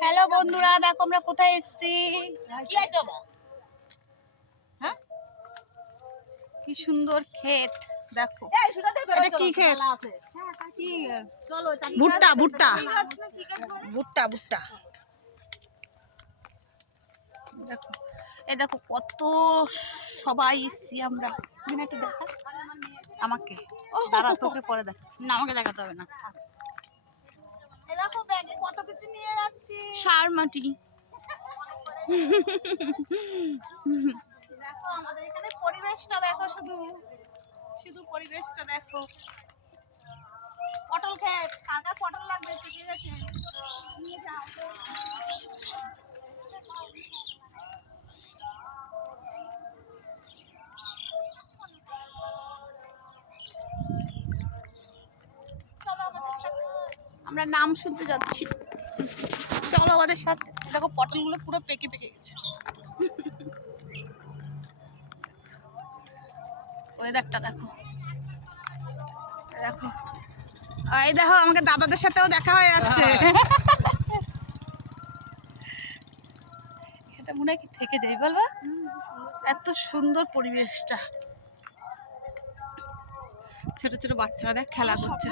Hello বন্ধুরা, দেখো আমরা কোথায় এসেছি। কি সুন্দর ক্ষেত দেখো। এটা কি ক্ষেত? ভুট্টা ভুট্টা ভুট্টা ভুট্টা দেখো। এই দেখো কত সবাই এসছি আমরা। একটু দেখা আমাকে, দাঁড়া তোকে পরে দেখ। না, আমাকে দেখাতে হবে না। দেখো ব্যাগে কত কিছু নিয়ে যাচ্ছি। সার মাটি। দেখো আমাদের এখানে পরিবেশটা দেখো, শুধু শুধু পরিবেশটা দেখো। পটল ক্ষেত, কার কার পটল লাগবে পেকে গেছে নিয়ে যাও। চলো আমাদের সাথে, আমরা নাম শুনতে যাচ্ছি। চলো আমাদের সাথে। দেখো পটলগুলো পুরো পেকে পেকে গেছে। ওয়েদারটা দেখো, দেখো এই দেখো আমাকে দাদাদের সাথেও দেখা হয়ে যাচ্ছে। এটা মনে হয় কি থেকে যাই বলবা, এত সুন্দর পরিবেশটা। ছোট ছোট বাচ্চারা দেখ খেলা করছে।